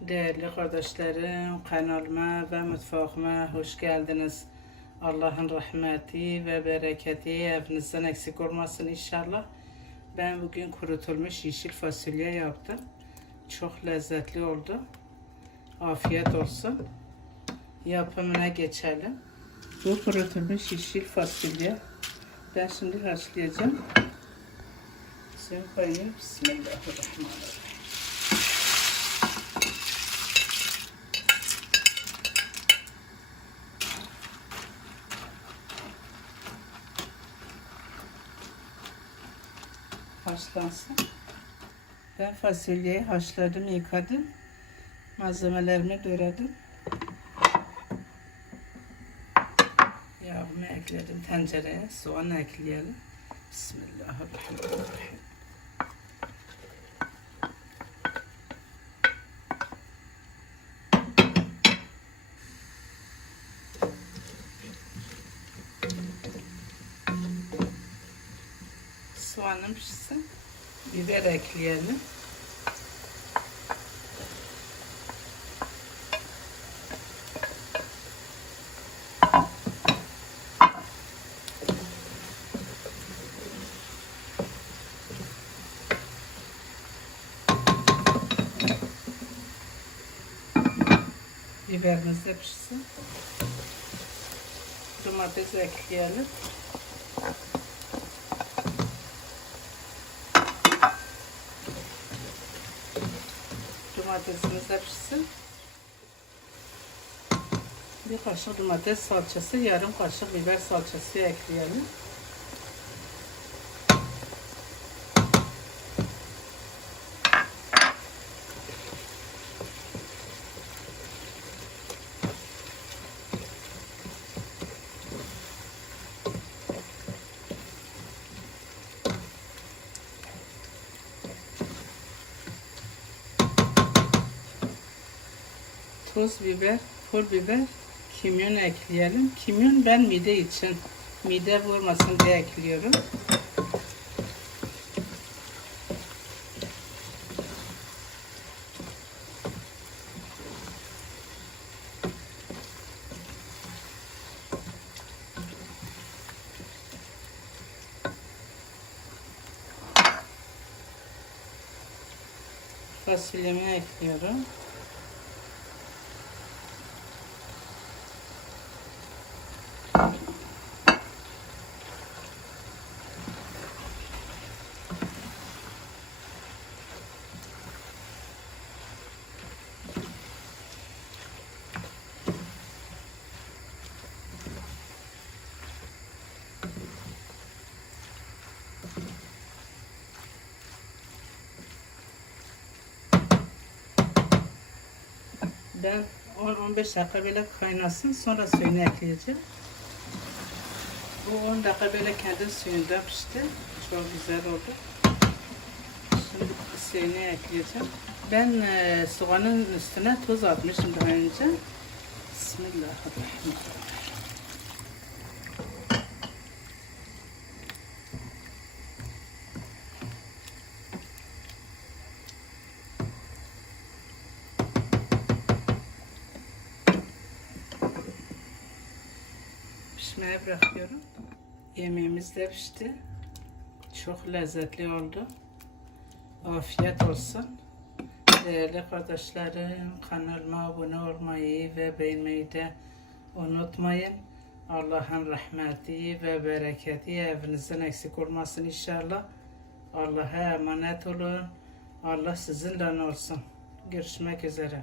Değerli kardeşlerim, kanalıma ve mutfağıma hoş geldiniz. Allah'ın rahmeti ve bereketi evinizden eksik olmasın inşallah. Ben bugün kurutulmuş yeşil fasulye yaptım. Çok lezzetli oldu. Afiyet olsun. Yapımına geçelim. Bu kurutulmuş yeşil fasulye. Ben şimdi haşlayacağım. Suyun kaynıyor. Bismillahirrahmanirrahim. Haşlansın. Ben fasulyeyi haşladım, yıkadım. Malzemelerimi doğradım. Yağımı ekledim tencereye. Soğan ekleyelim. Bismillahirrahmanirrahim. Soğanım pişsin. Biber ekleyelim. Biberimiz de pişsin. Domates ekleyelim. Domatesimiz de pişsin. Bir kaşık domates salçası, yarım kaşık biber salçası ekleyelim. Toz biber, pul biber, kimyon ekleyelim. Kimyon ben mide için, mide vurmasın diye ekliyorum. Fasulyemi ekliyorum. Ben 10-15 dakika böyle kaynasın sonra suyunu ekleyeceğim. Bu 10 dakika böyle kendi suyunda pişti. Çok güzel oldu. Şimdi suyunu ekleyeceğim. Ben e, soğanın üstüne tuz atmışım daha önce. Bismillahirrahmanirrahim. Pişmeye bırakıyorum. Yemeğimiz de pişti. Çok lezzetli oldu. Afiyet olsun. Değerli kardeşlerim kanalıma abone olmayı ve beğenmeyi de unutmayın. Allah'ın rahmeti ve bereketi evinizden eksik olmasın inşallah. Allah'a emanet olun. Allah sizinle olsun. Görüşmek üzere.